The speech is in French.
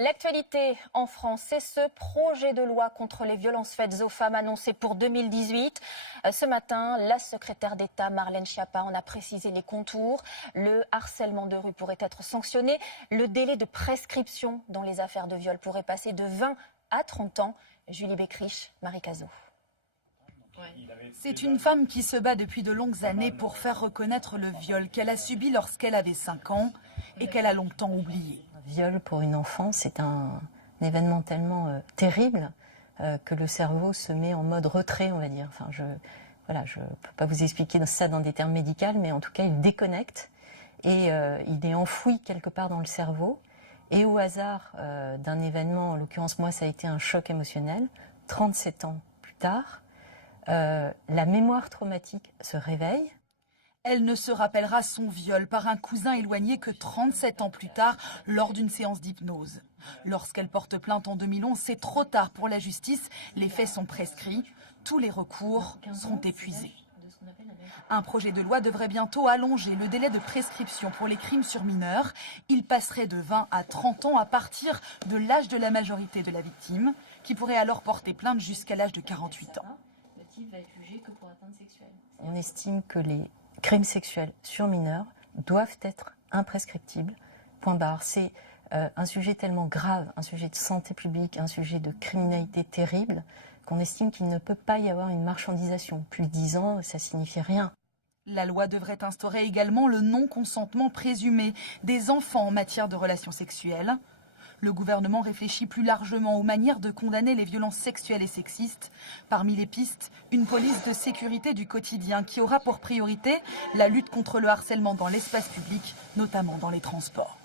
L'actualité en France, c'est ce projet de loi contre les violences faites aux femmes annoncé pour 2018. Ce matin, la secrétaire d'État Marlène Schiappa en a précisé les contours. Le harcèlement de rue pourrait être sanctionné. Le délai de prescription dans les affaires de viol pourrait passer de 20 à 30 ans. Julie Beckrich, Marie Cazot. C'est une femme qui se bat depuis de longues années pour faire reconnaître le viol qu'elle a subi lorsqu'elle avait 5 ans et qu'elle a longtemps oublié. Un viol pour une enfant, c'est un événement tellement terrible que le cerveau se met en mode retrait, on va dire. Enfin, je ne peux pas vous expliquer ça dans des termes médicaux, mais en tout cas, il déconnecte et il est enfoui quelque part dans le cerveau. Et au hasard d'un événement, en l'occurrence moi, ça a été un choc émotionnel, 37 ans plus tard, la mémoire traumatique se réveille. Elle ne se rappellera son viol par un cousin éloigné que 37 ans plus tard, lors d'une séance d'hypnose. Lorsqu'elle porte plainte en 2011, c'est trop tard pour la justice. Les faits sont prescrits. Tous les recours seront épuisés. Un projet de loi devrait bientôt allonger le délai de prescription pour les crimes sur mineurs. Il passerait de 20 à 30 ans à partir de l'âge de la majorité de la victime, qui pourrait alors porter plainte jusqu'à l'âge de 48 ans. On estime que les crimes sexuels sur mineurs doivent être imprescriptibles. Point barre. C'est un sujet tellement grave, un sujet de santé publique, un sujet de criminalité terrible, qu'on estime qu'il ne peut pas y avoir une marchandisation. Plus de 10 ans, ça signifie rien. La loi devrait instaurer également le non-consentement présumé des enfants en matière de relations sexuelles. Le gouvernement réfléchit plus largement aux manières de condamner les violences sexuelles et sexistes. Parmi les pistes, une police de sécurité du quotidien qui aura pour priorité la lutte contre le harcèlement dans l'espace public, notamment dans les transports.